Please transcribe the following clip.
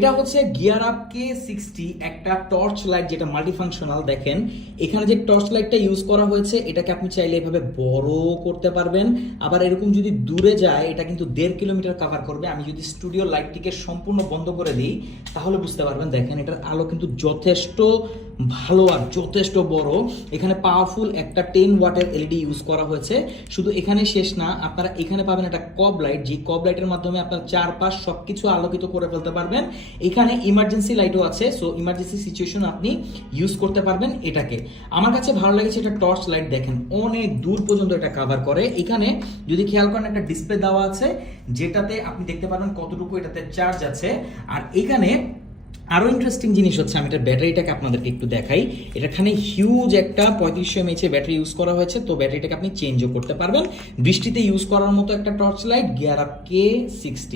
এটা হচ্ছে gear up K60 একটা টর্চ লাইট যেটা মাল্টিফাংশনাল। দেখেন এখানে যে টর্চ লাইটটা ইউজ করা হয়েছে এটাকে আপনি চাইলে এভাবে বড় করতে পারবেন, আবার এরকম যদি দূরে যায় এটা কিন্তু 1.5 কিলোমিটার কভার করবে। আমি যদি স্টুডিও লাইটটিকে সম্পূর্ণ বন্ধ করে দিই তাহলে বুঝতে পারবেন। দেখেন এটার আলো কিন্তু যথেষ্ট ভালো আর যথেষ্ট বড়। এখানে পাওয়ারফুল একটা 10 ওয়াটের এলইডি ইউজ করা হয়েছে। শুধু এখানে শেষ না, আপনারা এখানে পাবেন একটা কব লাইট, যে কব লাইটের মাধ্যমে আপনার চারপাশ সবকিছু আলোকিত করে ফেলতে পারবেন। এখানে ইমার্জেন্সি লাইটও আছে, সো ইমার্জেন্সি সিচুয়েশন আপনি ইউজ করতে পারবেন এটাকে। আমার কাছে ভালো লেগেছে এটা টর্চ লাইট, দেখেন অনেক দূর পর্যন্ত এটা কভার করে। এখানে যদি খেয়াল করেন একটা ডিসপ্লে দেওয়া আছে যেটাতে আপনি দেখতে পারবেন কতটুকু এটাতে চার্জ আছে। আর এখানে আরো ইন্টারেস্টিং জিনিস হচ্ছে, আমি এটার ব্যাটারিটাকে আপনাদেরকে একটু দেখাই। এখানে হিউজ একটা 3500 mAh এর ব্যাটারি ইউজ করা হয়েছে, তো ব্যাটারিটাকে আপনি চেঞ্জও করতে পারবেন। বৃষ্টিতে ইউজ করার মতো একটা torch light gear up K60।